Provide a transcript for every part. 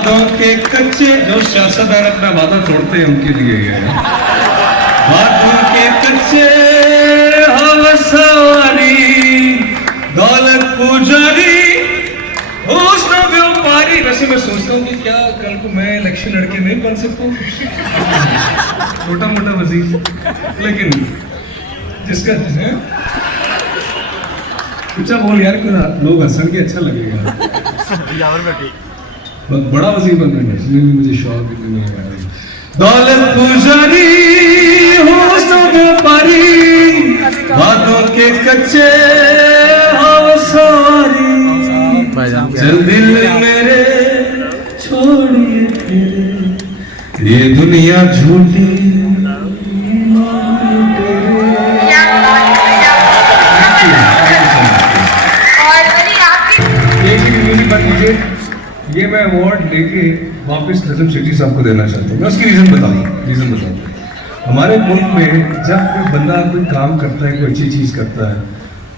वादों के कच्चे, जो सियासतदान अपना वादा तोड़ते हैं उनके लिए ये है। वादों के कच्चे हवा सवारी, दौलत पुजारी, हुस्न व्यापारी। वैसे मैं सोचता हूँ कि क्या कल को मैं इलेक्शन लड़के नहीं बन सकता हूँ, छोटा मोटा वजीर, लेकिन जिसका है अच्छा बोल यार, लोग हंसन के अच्छा लगेगा। बड़ा वजीर बनना है, इसमें भी मुझे शौक नहीं है। दौलत पुजारी, हुस्न व्यापारी, वादों के कच्चे हवा सवारी, चल दिल मेरे छोड़िए फिर, ये दुनिया झूठी। ये मैं अवार्ड लेके वापस नजम सेठी साहब को देना चाहता हूँ। मैं उसकी रीजन बताऊँ। हमारे मुल्क में जब कोई बंदा कोई काम करता है, कोई अच्छी चीज़ करता है,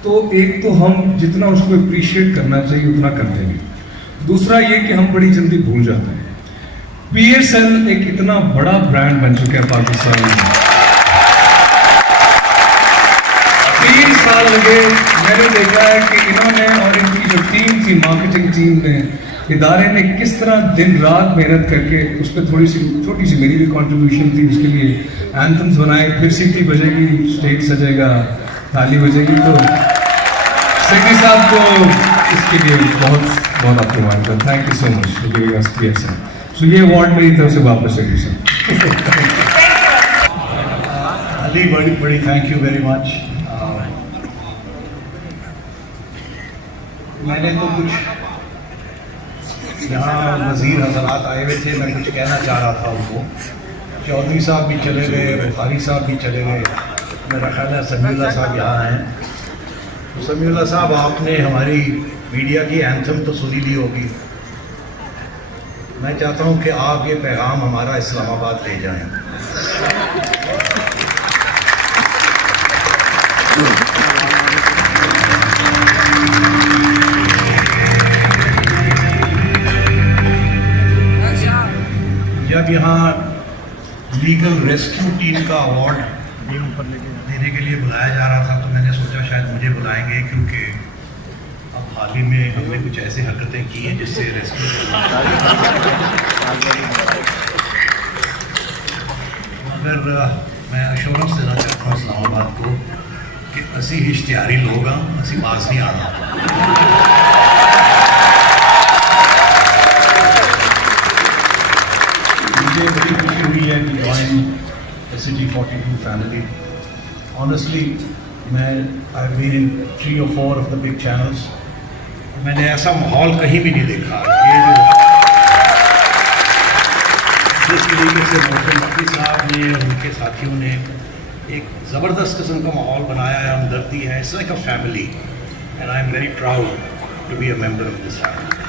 तो एक तो हम जितना उसको अप्रिशिएट करना चाहिए उतना करते नहीं। दूसरा ये कि हम बड़ी जल्दी भूल जाते हैं। PSL एक इतना बड़ा ब्रांड बन चुका है पाकिस्तान में। 3 साल लगे, मैंने देखा है कि इन्होंने और इनकी जो टीम थी, मार्केटिंग टीम ने, इदारे ने किस तरह दिन रात मेहनत करके उस पर थोड़ी सी छोटी सी मेरी भी कंट्रीब्यूशन थी। उसके लिए एंथम्स बनाए, फिर सीटी बजेगी, स्टेज सजेगा, ताली बजेगी। तो सेठी साहब को इसके लिए बहुत बहुत आपको मानता हूँ। Thank you so much for giving us PSL। सो ये अवार्ड मेरी तरफ से वापस सेठी साहब। अली बड़ी थैंक यू वेरी मच। मैंने तो कुछ यहाँ वज़ीर हज़रात आए हुए थे, मैं कुछ कहना चाह रहा था उनको। चौधरी साहब भी चले गए, बुखारी साहब भी चले गए, मेरा ख्याल है समीउल्लाह साहब यहाँ हैं। तो समीउल्लाह साहब, आपने हमारी मीडिया की एंथम तो सुनी ली होगी। मैं चाहता हूँ कि आप ये पैगाम हमारा इस्लामाबाद ले जाएं। जब यहाँ लीगल रेस्क्यू टीम का अवार्ड देने के लिए बुलाया जा रहा था, तो मैंने सोचा शायद मुझे बुलाएंगे, क्योंकि अब हाल ही में हमने कुछ ऐसी हरकतें की हैं जिससे रेस्क्यू मगर मैं अश्योरेंस देना चाहता हूँ इस्लामाबाद को कि असी इश्तिहारी लोग हाँ, असी पास नहीं आना। मुझे बड़ी खुशी हुई है कि ज्वाइन SCG42 फैमिली। ऑनेस्टली मैं I have been in 3 or 4 of the big channels. मैंने ऐसा माहौल कहीं भी नहीं देखा। ये जो जिस तरीके से मोहसिन नकवी साहब ने और उनके साथियों ने एक ज़बरदस्त किस्म का माहौल बनाया है, हमदर्दी है, it's like a family and I am very proud to be a member of this family.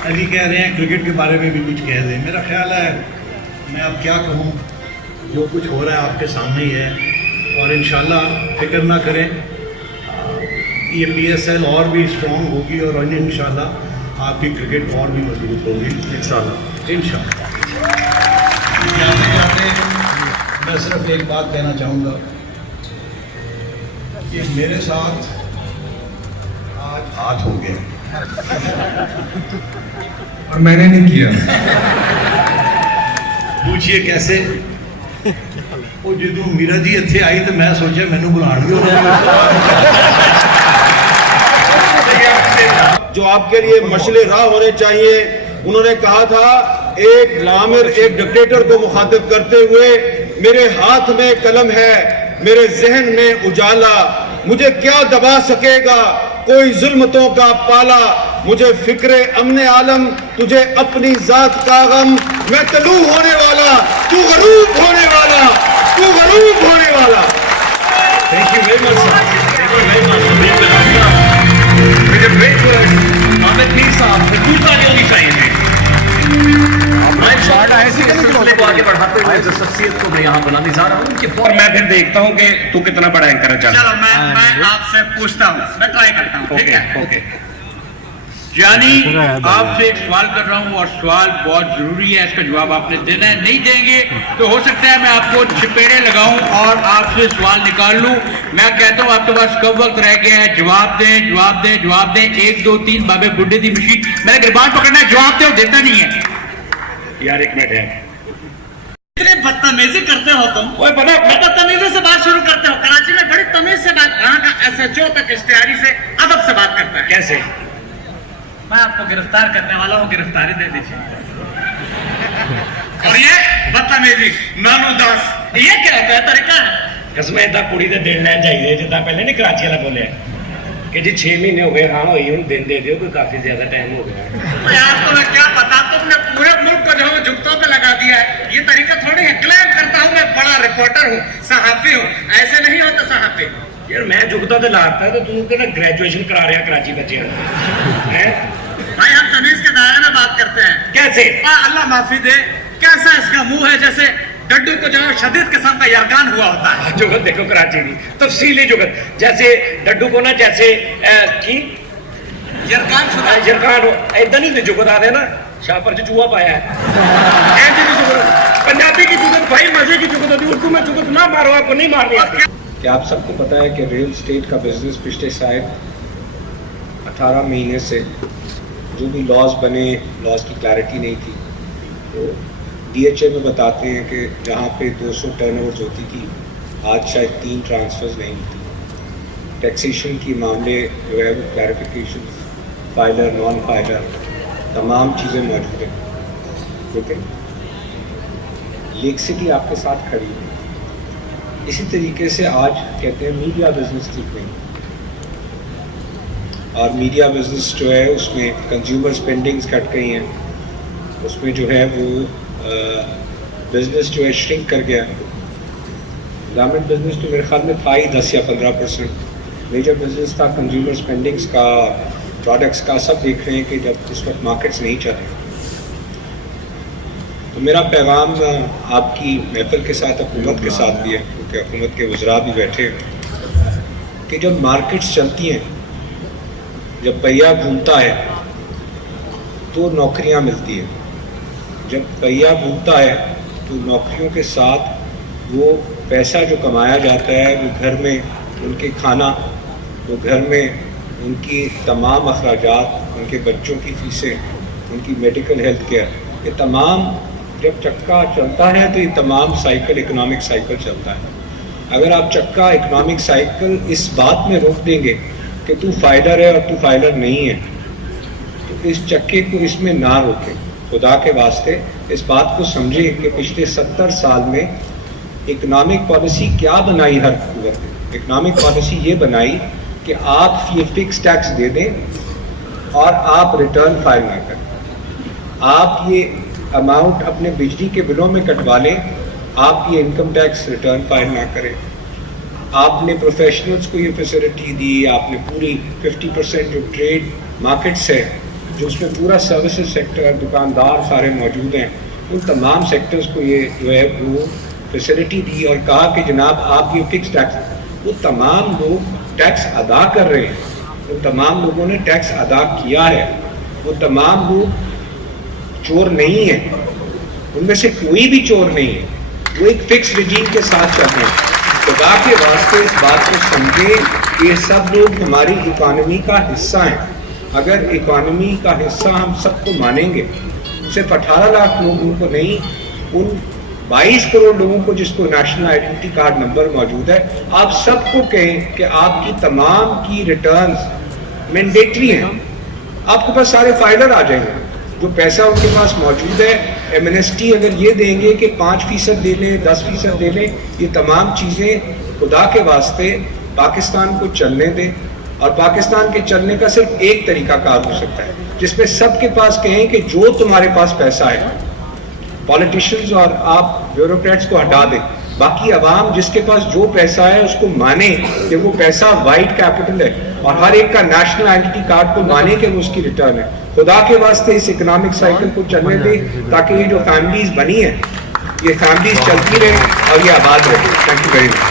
Ali कह रहे हैं क्रिकेट के बारे में भी कुछ कह दें। मेरा ख्याल है मैं अब क्या कहूँ, जो कुछ हो रहा है आपके सामने ही है, और इंशाल्लाह फिक्र ना करें, ये PSL और भी स्ट्रॉन्ग होगी और इंशाल्लाह आपकी क्रिकेट और भी मजबूत होगी इंशाल्लाह। जाते जाते मैं सिर्फ एक बात कहना चाहूँगा कि मेरे साथ आज हाथ हो गया और मैंने नहीं किया। पूछिए कैसे? वो जो मीरा जी इतने आई तो मैं सोचा मैनू बुलाएंगे। जो आपके लिए मशले राह होने चाहिए। उन्होंने कहा था, एक आमिर एक डिक्टेटर को मुखातिब करते हुए, मेरे हाथ में कलम है, मेरे जहन में उजाला, मुझे क्या दबा सकेगा कोई जुल्मतों का पाला, मुझे फिक्रे अमने आलम, तुझे अपनी जात का गम, मैं तलू होने वाला, तू गरूब होने वाला, तू गरूब होने वाला। Thank you very much sir, thank you very much. मुझे ग्रेट वर्ड्स आमिर पीर साहब ने तू ताली होनी चाहिए थे। मैं शॉर्ट आए थे सिलसिले को आगे बढ़ाते हुए जिस शख्सियत को मैं यहाँ बुलाने जा रहा हूँ कि और मैं फिर देखता हूँ कि तू कितना बड़ा एंकर है। चलो मैं आपसे पूछता हूँ, मैं ट्राई करता हूँ, ठीक है? ओके। यानी आपसे एक सवाल कर रहा हूं और सवाल बहुत जरूरी है, इसका जवाब आपने देना है। नहीं देंगे तो हो सकता है मैं आपको छिपेड़े लगाऊं और आपसे सवाल निकाल लूं। मैं कहता हूं आपके पास कब वक्त रह गया है, जवाब दें जवाब दें जवाब दें। 1 2 3 बाबे बुड्ढे दी मशीन, मैंने गिरबान पकड़ना है, जवाब दे, देता नहीं है यार। 1 मिनट है, इतने बदतमीजी करते हो तुम। ओए बना बदतमीजी से बात शुरू करते हो। कराची में बड़ी तमीज से बात, यहाँ का SHO तक इश्तिहारी से अदब से बात करता है। कैसे? मैं आपको गिरफ्तार करने वाला हूँ, गिरफ्तारी दे दीजिए। और ये बदतमीजी नानुदास, ये क्या होता है तरीका है? कसमें इदा कुड़ी दे दिन लैन चाहिए जिदा पहले नहीं कराची वाला बोले कि जी 6 महीने हो गए, हाँ हुई हूँ दिन दे दियो, कोई काफी ज्यादा टाइम हो गया। तो यार तुम्हें क्या पता, तुमने पूरे मुल्क को जो है जुगतों पे लगा दिया है। ये तरीका थोड़ी है। क्लेम करता हूँ मैं बड़ा रिपोर्टर हूँ, सहाफी हूँ, ऐसे नहीं होता सहाफी। यार मैं जुगता तो लाता है तो तू कहना ग्रेजुएशन करा रहा कराची बच्चे हैं। भाई हम तमीज के दायरे में बात करते हैं। कैसे? अल्लाह माफी दे, कैसा इसका मुंह है जैसे डड्डू को जो है शदीद किस्म का यरकान हुआ होता है। जुगत देखो कराची की तफसीली जुगत, जैसे डड्डू को ना जैसे की यरकान शुदा यरकान ऐदा नहीं जुगत आ रहे ना, शाहपर से चूहा पाया है। ऐसी की जुगत, पंजाबी की जुगत भाई मजे की जुगत होती है। उर्दू में जुगत ना मारो, आपको नहीं मारनी आती। क्या आप सबको पता है कि रियल स्टेट का बिजनेस पिछले शायद 18 महीने से जो भी लॉज बने, लॉज की क्लैरिटी नहीं थी। तो DHA में बताते हैं कि जहाँ पे 200 टर्नओवर्स होती थी, आज शायद 3 ट्रांसफर्स नहीं होती। टैक्सेशन की मामले जो है वो क्लैरिफिकेशन, फाइलर नॉन फाइलर तमाम चीज़ें मौजूद हैं, लेकिन लेक सिटी आपके साथ खड़ी है। इसी तरीके से आज कहते हैं मीडिया बिजनेस ठीक नहीं, और मीडिया बिजनेस जो है उसमें कंज्यूमर स्पेंडिंग्स घट गई हैं, उसमें जो है वो बिजनेस जो है श्रिंक कर गया। गारमेंट बिजनेस तो मेरे ख्याल में था ही 10 या 15%। मेजर बिजनेस था कंज्यूमर स्पेंडिंग्स का, प्रोडक्ट्स का। सब देख रहे हैं कि जब इस वक्त मार्केट्स नहीं चल रहे। तो मेरा पैगाम आपकी महफिल के साथ हुकूमत के साथ भी है, क्योंकि हुकूमत के वज़रा भी बैठे हैं, कि जब मार्केट्स चलती हैं, जब पहिया घूमता है तो नौकरियां मिलती हैं। जब पहिया घूमता है तो नौकरियों के साथ वो पैसा जो कमाया जाता है, वो घर में उनके खाना, वो घर में उनकी तमाम अखराजात, उनके बच्चों की फीसें, उनकी मेडिकल हेल्थ केयर, ये तमाम जब चक्का चलता है तो ये तमाम साइकिल, इकोनॉमिक साइकिल चलता है। अगर आप चक्का इकोनॉमिक साइकिल इस बात में रोक देंगे कि तू फाइलर है और तू फाइलर नहीं है, तो इस चक्के को इसमें ना रोकें। खुदा के वास्ते इस बात को समझे कि पिछले 70 साल में इकोनॉमिक पॉलिसी क्या बनाई हर हुकूमत ने। इकोनॉमिक पॉलिसी ये बनाई कि आप ये फिक्स टैक्स दे दें और आप रिटर्न फाइल ना करें। आप ये अमाउंट अपने बिजली के बिलों में कटवा लें, आप ये इनकम टैक्स रिटर्न फाइल ना करें। आपने प्रोफेशनल्स को ये फैसिलिटी दी, आपने पूरी 50% जो ट्रेड मार्केट्स है, जो उसमें पूरा सर्विसेज सेक्टर, दुकानदार सारे मौजूद हैं, उन तमाम सेक्टर्स को ये जो है वो फैसिलिटी दी और कहा कि जनाब आप ये फिक्स टैक्स, वो तमाम लोग टैक्स अदा कर रहे हैं, उन तमाम लोगों ने टैक्स अदा किया है, वो तमाम लोग चोर नहीं है, उनमें से कोई भी चोर नहीं है, वो एक फिक्स रिजीम के साथ चल रहे हैं। खुदा के वास्ते इस बात को समझे कि ये सब लोग हमारी इकॉनमी का हिस्सा हैं। अगर इकॉनमी का हिस्सा हम सबको मानेंगे, सिर्फ 18 लाख लोगों को नहीं, उन 22 करोड़ लोगों को जिसको नेशनल आइडेंटिटी कार्ड नंबर मौजूद है, आप सबको कहें कि आपकी तमाम की रिटर्न्स मैंडेटरी हैं, आपके पास सारे फाइलर आ जाएंगे। जो पैसा उनके पास मौजूद है, एमनेस्टी अगर ये देंगे कि 5% दे लें, 10% दे लें, ये तमाम चीज़ें खुदा के वास्ते पाकिस्तान को चलने दें। और पाकिस्तान के चलने का सिर्फ एक तरीका कार हो सकता है, जिसमें सबके पास कहें कि जो तुम्हारे पास पैसा है, पॉलिटिशियंस और आप ब्यूरोक्रेट्स को हटा दें, बाकी अवाम जिसके पास जो पैसा है उसको माने कि वो पैसा वाइट कैपिटल है, और हर एक का नेशनल आइडेंटिटी कार्ड को माने कि वो उसकी रिटर्न है। खुदा के वास्ते इस इकोनॉमिक साइकिल को चलने दे, ताकि ये जो फैमिलीज बनी है, ये फैमिलीज चलती रहे और ये आबाद रहे। Thank you very much.